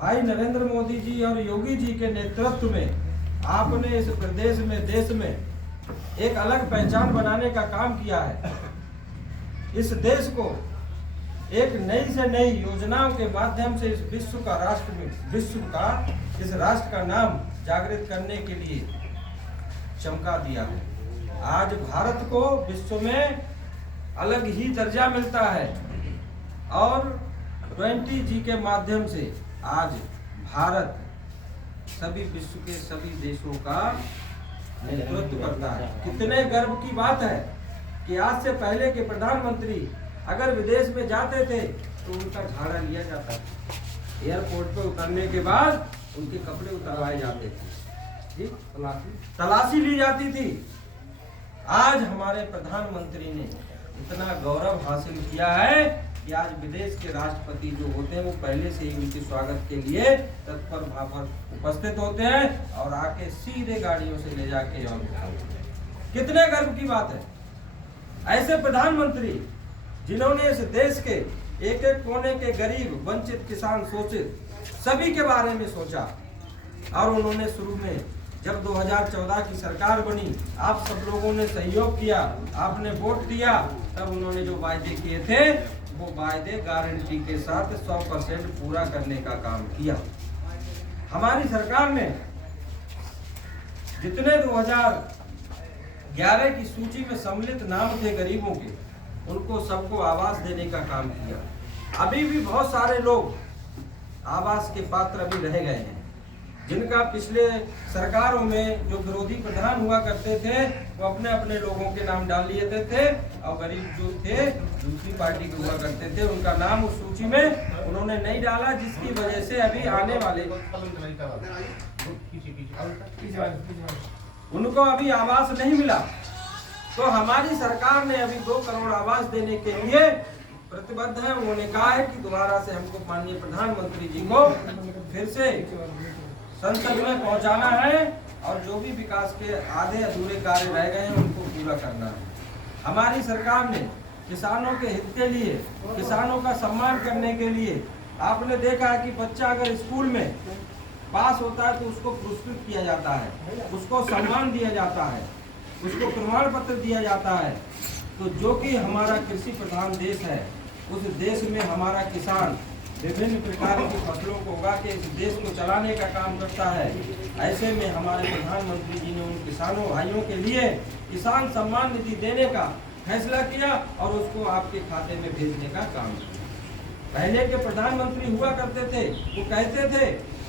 भाई नरेंद्र मोदी जी और योगी जी के नेतृत्व में आपने इस प्रदेश में, देश में एक अलग पहचान बनाने का काम किया है। इस देश को एक नई से नई योजनाओं के माध्यम से इस विश्व का इस राष्ट्र का नाम जागृत करने के लिए चमका दिया है। आज भारत को विश्व में अलग ही दर्जा मिलता है और 20G के माध्यम से आज भारत सभी विश्व के सभी देशों का नेतृत्व करता है। कितने गर्व की बात है कि आज से पहले के प्रधानमंत्री अगर विदेश में जाते थे तो उनका झाड़ा लिया जाता था। एयरपोर्ट पे उतरने के बाद उनके कपड़े उतरवाए जाते थे, तलाशी ली जाती थी। आज हमारे प्रधानमंत्री ने इतना गौरव हासिल किया है कि आज विदेश के राष्ट्रपति जो होते हैं वो पहले से ही उनके स्वागत के लिए तत्पर वहां पर उपस्थित होते हैं और आके सीधे गाड़ियों से ले जाके और कितने गर्व की बात है। ऐसे प्रधानमंत्री जिन्होंने इस देश के एक एक कोने के गरीब, वंचित, किसान, शोषित सभी के बारे में सोचा और उन्होंने शुरू में जब 2014 की सरकार बनी, आप सब लोगों ने सहयोग किया, आपने वोट दिया, तब उन्होंने जो वायदे किए थे वो वायदे गारंटी के साथ 100% पूरा करने का काम किया। हमारी सरकार ने जितने 2011 की सूची में सम्मिलित नाम थे गरीबों के, उनको सबको आवास देने का काम किया। अभी भी बहुत सारे लोग आवास के पात्र अभी रह गए हैं, जिनका पिछले सरकारों में जो विरोधी प्रधान हुआ करते थे वो अपने अपने लोगों के नाम डाल लिए थे और गरीब जो थे दूसरी पार्टी के हुआ करते थे उनका नाम उस सूची में उन्होंने नहीं डाला, जिसकी वजह से अभी आने वाले उनको अभी आवास नहीं मिला। तो हमारी सरकार ने अभी 2 करोड़ आवास देने के लिए प्रतिबद्ध है। उन्होंने कहा है कि दोबारा से हमको माननीय प्रधानमंत्री जी को फिर से संसद में पहुंचाना है और जो भी विकास के आधे अधूरे कार्य रह गए हैं उनको पूरा करना है। हमारी सरकार ने किसानों के हित के लिए, किसानों का सम्मान करने के लिए, आपने देखा है कि बच्चा अगर स्कूल में पास होता है तो उसको पुरस्कृत किया जाता है, उसको सम्मान दिया जाता है, उसको प्रमाण पत्र दिया जाता है। तो जो कि हमारा कृषि प्रधान देश है, उस देश में हमारा किसान विभिन्न प्रकार की फसलों को उगा के इस देश को चलाने का काम करता है। ऐसे में हमारे प्रधानमंत्री जी ने उन किसानों भाइयों के लिए किसान सम्मान निधि देने का फैसला किया और उसको आपके खाते में भेजने का काम किया। पहले के प्रधानमंत्री हुआ करते थे, वो कहते थे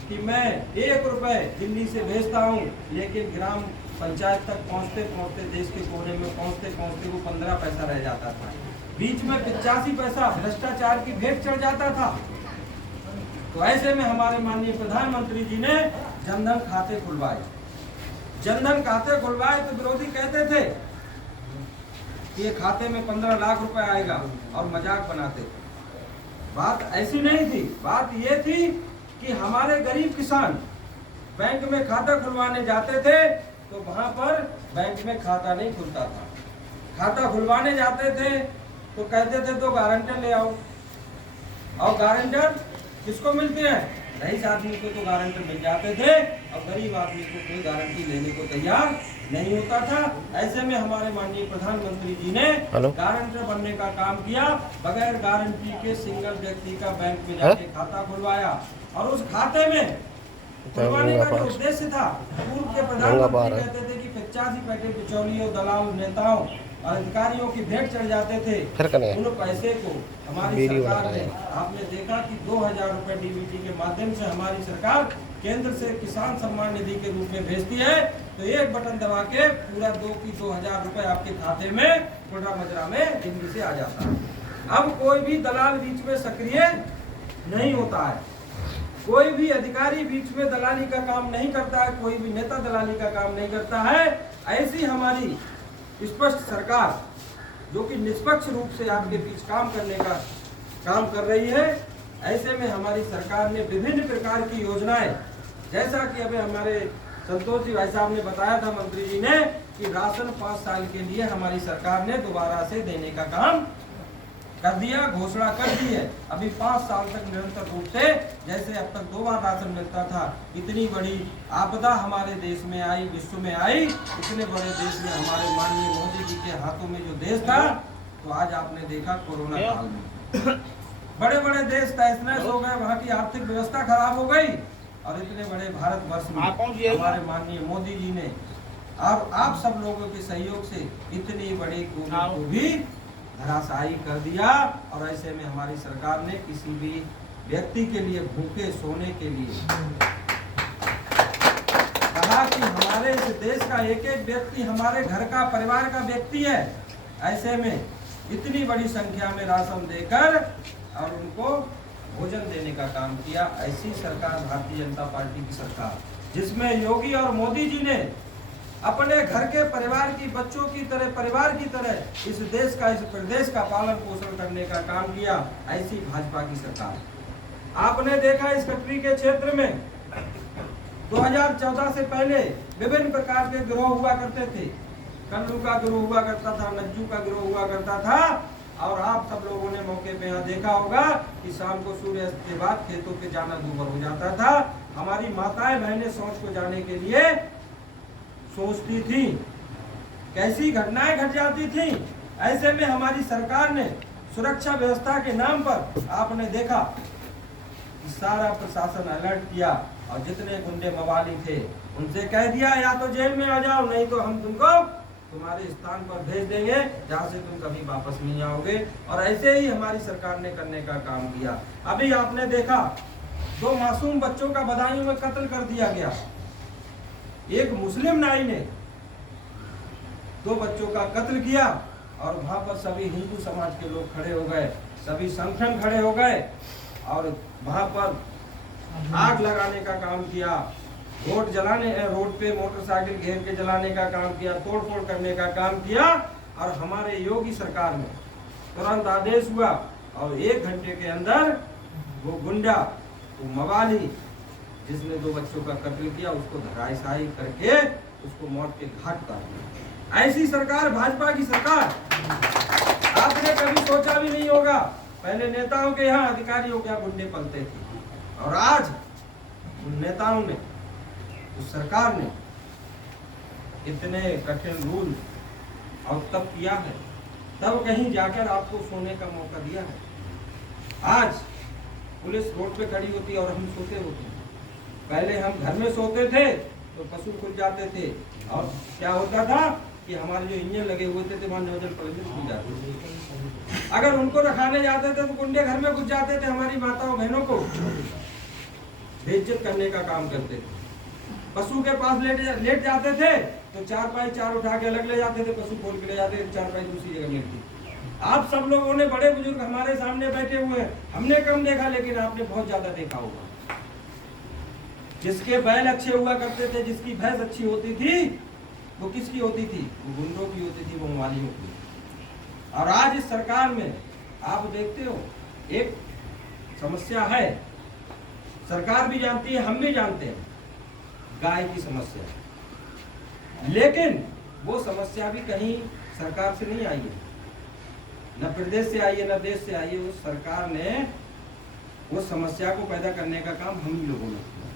कि मैं 1 रुपए दिल्ली से भेजता हूँ, लेकिन ग्राम पंचायत तक पहुँचते पहुँचते, देश के कोने में पहुँचते पहुँचते वो 15 पैसा रह जाता था। बीच में 85 पैसा भ्रष्टाचार की भेंट चढ़ जाता था। तो ऐसे में हमारे माननीय प्रधानमंत्री जी ने जनधन खाते खुलवाए। जनधन खाते खुलवाए तो विरोधी कहते थे कि ये खाते में 15 लाख रुपए आएगा और मजाक बनाते थे। बात ऐसी नहीं थी। बात ये थी कि हमारे गरीब किसान बैंक में खाता खुलवाने जाते थे तो वहां पर बैंक में खाता नहीं खुलता था। खाता खुलवाने जाते थे तो कहते थे 2 गारंटर ले आओ, और गारंटर किसको मिलते हैं? रईस आदमी को तो गारंटर मिल जाते थे और गरीब आदमी को कोई गारंटी लेने को तैयार नहीं होता था। ऐसे में हमारे माननीय प्रधानमंत्री जी ने गारंटर बनने का काम किया। बगैर गारंटी के सिंगल व्यक्ति का बैंक में जाके खाता खुलवाया और उस खाते में खुलवाने का जो उद्देश्य था, पूर्व के प्रधानमंत्री कहते थे कि 85 पैकेट बिचौलियों, दलाल, नेताओं और अधिकारियों की भेंट चढ़ जाते थे। उन पैसे को हमारी सरकार ने, आपने देखा कि 2000 रुपए डीबीटी के माध्यम से हमारी सरकार केंद्र से किसान सम्मान निधि के रूप में भेजती है। तो एक बटन दबा के पूरा 2000 रुपए आपके खाते में कोटा मजरा में दिल्ली से आ जाता है। अब कोई भी दलाल बीच में सक्रिय नहीं होता है, कोई भी अधिकारी बीच में दलाली का काम नहीं करता है, कोई भी नेता दलाली का काम नहीं करता है। ऐसी हमारी स्पष्ट सरकार जो कि निष्पक्ष रूप से आपके बीच काम करने का काम कर रही है। ऐसे में हमारी सरकार ने विभिन्न प्रकार की योजनाएं, जैसा कि अभी हमारे संतोष जी भाई साहब ने बताया था, मंत्री जी ने, कि राशन 5 साल के लिए हमारी सरकार ने दोबारा से देने का काम कर दिया, घोषणा कर दी है। अभी 5 साल तक निरंतर रूप से, जैसे अब तक 2 बार राशन मिलता था, इतनी बड़ी आपदा हमारे देश में आई, विश्व में आई, इतने बड़े देश में हमारे माननीय मोदी जी के हाथों में जो देश था, तो आज आपने देखा कोरोना काल में बड़े बड़े देश तहस नहस हो गए, वहाँ की आर्थिक व्यवस्था खराब हो गई, और इतने बड़े भारतवर्ष में हमारे माननीय मोदी जी ने और आप सब लोगों के सहयोग से इतनी बड़ी कोविड को भी धराशायी कर दिया। और ऐसे में हमारी सरकार ने किसी भी व्यक्ति के लिए भूखे सोने के लिए कहा कि हमारे इस देश का एक एक व्यक्ति हमारे घर का परिवार का व्यक्ति है। ऐसे में इतनी बड़ी संख्या में राशन देकर और उनको भोजन देने का काम किया। ऐसी सरकार भारतीय जनता पार्टी की सरकार, जिसमें योगी और मोदी जी ने अपने घर के परिवार की बच्चों की तरह, परिवार की तरह इस देश का, इस प्रदेश का पालन पोषण करने का काम किया, ऐसी भाजपा की सरकार। आपने देखा इस कटरी के क्षेत्र में 2014 से पहले विभिन्न प्रकार के गिरोह हुआ करते थे। कल्लू का गिरोह हुआ करता था, नज्जू का गिरोह हुआ करता था, और आप सब लोगों ने मौके पे यहाँ देखा होगा कि शाम को सूर्यास्त के बाद खेतों पे जाना दूभर हो जाता था। हमारी माताएं बहनें शौच को जाने के लिए सोचती थी, कैसी घटनाएं घट जाती थी। ऐसे में हमारी सरकार ने सुरक्षा व्यवस्था के नाम पर आपने देखा सारा प्रशासन अलर्ट किया, और जितने गुंडे मवाली थे उनसे कह दिया या तो जेल में आ जाओ, नहीं तो हम तुमको तुम्हारे स्थान पर भेज देंगे जहाँ से तुम कभी वापस नहीं आओगे। और ऐसे ही हमारी सरकार ने करने का काम किया। अभी आपने देखा 2 मासूम बच्चों का बदायूं में कत्ल कर दिया गया। एक मुस्लिम नाई ने 2 बच्चों का कत्ल किया, और वहां पर सभी हिंदू समाज के लोग खड़े हो गए, सभी संगठन खड़े हो गए, और वहां पर आग लगाने का काम किया, रोड पे मोटरसाइकिल घेर के जलाने का काम किया, तोड़फोड़ करने का काम किया। और हमारे योगी सरकार में तुरंत आदेश हुआ, और 1 घंटे के अंदर वो गुंडा, वो मवाली जिसने 2 बच्चों का कत्ल किया, उसको धराशायी करके उसको मौत के घाट उतार दिया। ऐसी सरकार भाजपा की सरकार आपने कभी सोचा भी नहीं होगा। पहले नेताओं के यहाँ, अधिकारियों के यहाँ गुंडे पलते थे, और आज उन नेताओं ने, उस सरकार ने इतने कठिन रूल और तब किया है, तब कहीं जाकर आपको सोने का मौका दिया है। आज पुलिस रोड पे खड़ी होती और हम सोते होते। पहले हम घर में सोते थे तो पशु खुल जाते थे, और क्या होता था कि हमारे जो इंजन लगे हुए थे वहां नोजल खुल जाते थे। अगर उनको रखाने जाते थे तो गुंडे घर में घुस जाते थे, हमारी माताओं बहनों को बेइज्जत करने का काम करते थे। पशु के पास लेट जाते थे तो 4x4 उठा के अलग ले जाते थे, पशु खोल के ले जाते थे, 4x दूसरी जगह लेटती। आप सब लोगों ने, बड़े बुजुर्ग हमारे सामने बैठे हुए हैं, हमने कम देखा, लेकिन आपने बहुत ज्यादा देखा होगा। जिसके बैल अच्छे हुआ करते थे, जिसकी भैंस अच्छी होती थी, वो किसकी होती थी? वो गुंडों की होती थी, वो मवालियों की। और आज इस सरकार में आप देखते हो एक समस्या है, सरकार भी जानती है, हम भी जानते हैं, गाय की समस्या। लेकिन वो समस्या भी कहीं सरकार से नहीं आई है, न प्रदेश से आई है, न देश से आई है। उस सरकार ने उस समस्या को पैदा करने का काम हम ही लोगों ने किया।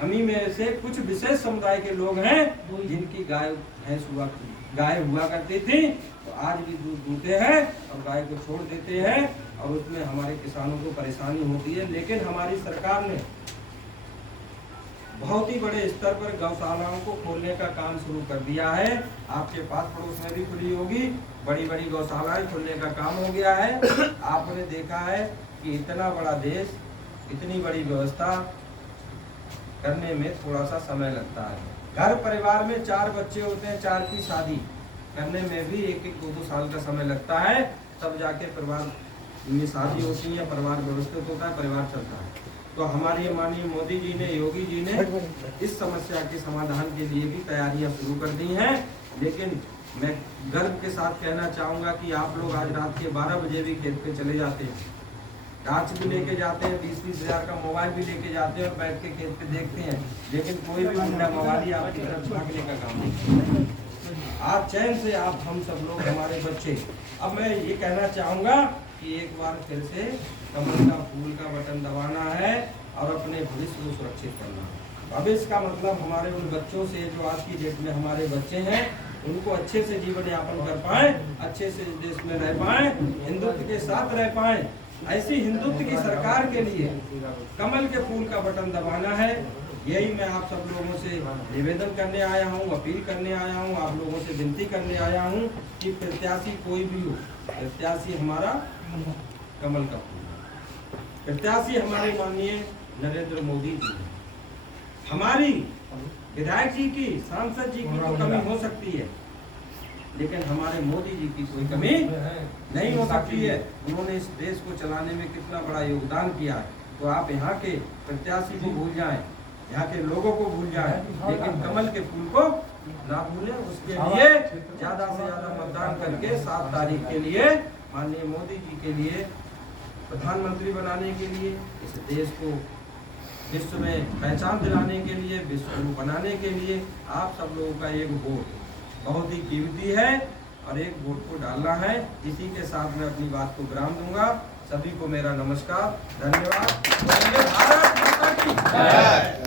हम ही में से कुछ विशेष समुदाय के लोग हैं जिनकी गाय हुआ करती थी, तो आज भी दूध दूते हैं और गाय को छोड़ देते हैं, और उसमें हमारे किसानों को परेशानी होती है। लेकिन हमारी सरकार ने बहुत ही बड़े स्तर पर गौशालाओं को खोलने का काम शुरू कर दिया है। आपके पास पड़ोस में भी खुली होगी, बड़ी बड़ी गौशालाएं खोलने का काम हो गया है। आपने देखा है कि इतना बड़ा देश, इतनी बड़ी व्यवस्था करने में थोड़ा सा समय लगता है। घर परिवार में 4 बच्चे होते हैं, 4 की शादी करने में भी 1-1, 2-2 साल का समय लगता है, तब जाके परिवार में शादी होती है, परिवार व्यवस्थित होता है, परिवार चलता है। तो हमारे माननीय मोदी जी ने, योगी जी ने इस समस्या के समाधान के लिए भी तैयारियां शुरू कर दी हैं। लेकिन मैं गर्व के साथ कहना चाहूँगा कि आप लोग आज रात के 12 बजे भी खेत पे चले जाते हैं, टार्च भी लेके जाते हैं, 20-20 हज़ार का मोबाइल भी लेके जाते हैं और बैठ के खेत पे देखते हैं, लेकिन कोई भी गुंडा मवाली आपकी तरफ भागने का काम नहीं। आज चैन से आप, हम सब लोग, हमारे बच्चे। अब मैं ये कहना चाहूँगा कि एक बार फिर से कमल का फूल का बटन दबाना है और अपने भविष्य को सुरक्षित करना है। भविष्य का मतलब हमारे उन बच्चों से जो आज की डेट में हमारे बच्चे हैं, उनको अच्छे से जीवन यापन कर पाए, अच्छे से देश में रह पाए, हिंदुत्व के साथ रह पाए। ऐसी हिंदुत्व की सरकार के लिए कमल के फूल का बटन दबाना है। यही मैं आप सब लोगों से निवेदन करने आया हूँ, अपील करने आया हूँ, आप लोगों से विनती करने आया हूँ कि प्रत्याशी कोई भी हो, प्रत्याशी हमारा कमल का फूल, प्रत्याशी हमारे माननीय नरेंद्र मोदी जी हैं। हमारी विधायक जी की, सांसद जी की तो कमी हो सकती है, लेकिन हमारे मोदी जी की कोई कमी नहीं हो सकती है। उन्होंने इस देश को चलाने में कितना बड़ा योगदान किया है। तो आप यहाँ के प्रत्याशी को भूल जाएं, यहाँ के लोगों को भूल जाएं, लेकिन कमल के फूल को ना भूलें। उसके लिए ज्यादा से ज्यादा मतदान करके 7 तारीख के लिए माननीय मोदी जी के लिए प्रधानमंत्री बनाने के लिए, इस देश को विश्व में पहचान दिलाने के लिए, विश्व को बनाने के लिए आप सब लोगों का एक वोट बहुत ही कीमती है और एक वोट को डालना है। इसी के साथ मैं अपनी बात को विराम दूंगा। सभी को मेरा नमस्कार, धन्यवाद। भारत माता की जय।